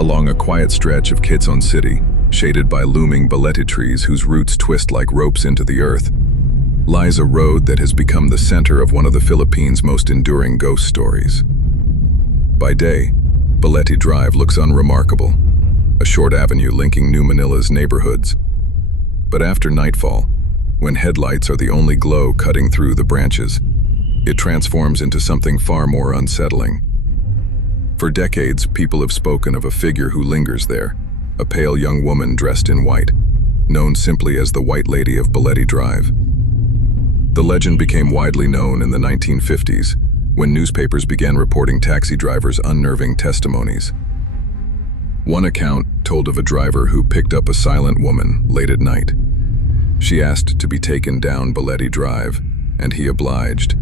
Along a quiet stretch of Quezon City, shaded by looming Balete trees whose roots twist like ropes into the earth, lies a road that has become the center of one of the Philippines' most enduring ghost stories. By day, Balete Drive looks unremarkable, a short avenue linking New Manila's neighborhoods. But after nightfall, when headlights are the only glow cutting through the branches, it transforms into something far more unsettling. For decades, people have spoken of a figure who lingers there, a pale young woman dressed in white, known simply as the White Lady of Balete Drive. The legend became widely known in the 1950s, when newspapers began reporting taxi drivers' unnerving testimonies. One account told of a driver who picked up a silent woman late at night. She asked to be taken down Balete Drive, and he obliged,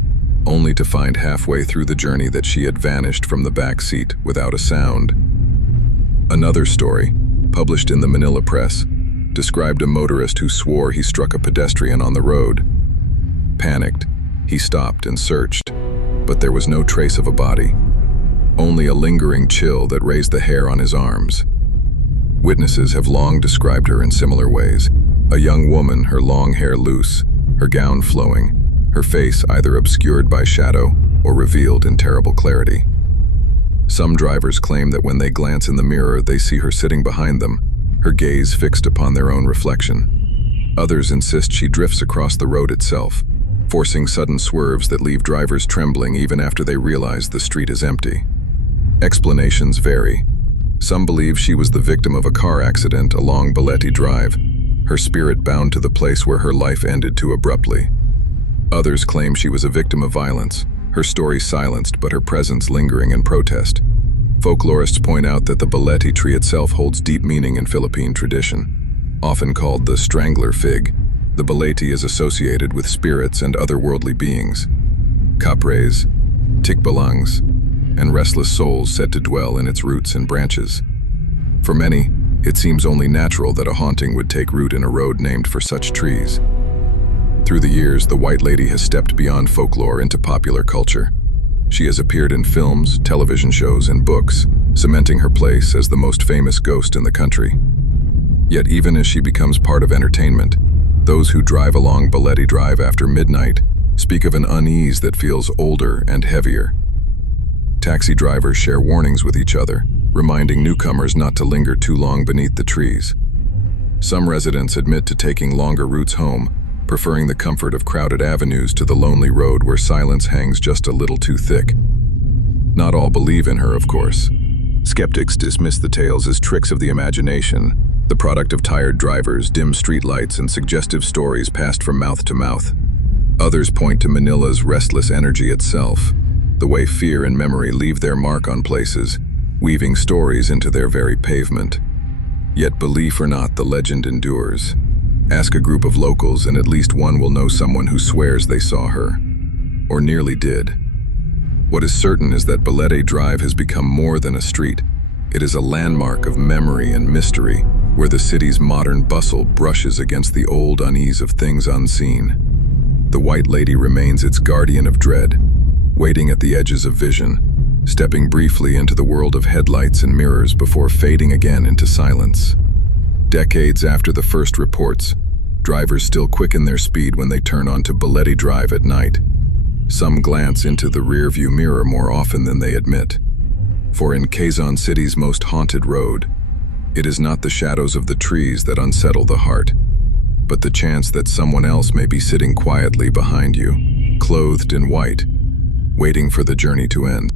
only to find halfway through the journey that she had vanished from the back seat without a sound. Another story, published in the Manila press, described a motorist who swore he struck a pedestrian on the road. Panicked, he stopped and searched, but there was no trace of a body, only a lingering chill that raised the hair on his arms. Witnesses have long described her in similar ways, a young woman, her long hair loose, her gown flowing, her face either obscured by shadow or revealed in terrible clarity. Some drivers claim that when they glance in the mirror, they see her sitting behind them, her gaze fixed upon their own reflection. Others insist she drifts across the road itself, forcing sudden swerves that leave drivers trembling even after they realize the street is empty. Explanations vary. Some believe she was the victim of a car accident along Balete Drive, her spirit bound to the place where her life ended too abruptly. Others claim she was a victim of violence, her story silenced but her presence lingering in protest. Folklorists point out that the Balete tree itself holds deep meaning in Philippine tradition. Often called the strangler fig, the Balete is associated with spirits and otherworldly beings, kapres, tikbalangs, and restless souls said to dwell in its roots and branches. For many, it seems only natural that a haunting would take root in a road named for such trees. Through the years, the White Lady has stepped beyond folklore into popular culture. She has appeared in films, television shows, and books, cementing her place as the most famous ghost in the country. Yet even as she becomes part of entertainment, those who drive along Balete Drive after midnight speak of an unease that feels older and heavier. Taxi drivers share warnings with each other, reminding newcomers not to linger too long beneath the trees. Some residents admit to taking longer routes home, preferring the comfort of crowded avenues to the lonely road where silence hangs just a little too thick. Not all believe in her, of course. Skeptics dismiss the tales as tricks of the imagination, the product of tired drivers, dim streetlights, and suggestive stories passed from mouth to mouth. Others point to Manila's restless energy itself, the way fear and memory leave their mark on places, weaving stories into their very pavement. Yet belief or not, the legend endures. Ask a group of locals and at least one will know someone who swears they saw her, or nearly did. What is certain is that Balete Drive has become more than a street. It is a landmark of memory and mystery, where the city's modern bustle brushes against the old unease of things unseen. The White Lady remains its guardian of dread, waiting at the edges of vision, stepping briefly into the world of headlights and mirrors before fading again into silence. Decades after the first reports, drivers still quicken their speed when they turn onto Balete Drive at night. Some glance into the rearview mirror more often than they admit. For in Quezon City's most haunted road, it is not the shadows of the trees that unsettle the heart, but the chance that someone else may be sitting quietly behind you, clothed in white, waiting for the journey to end.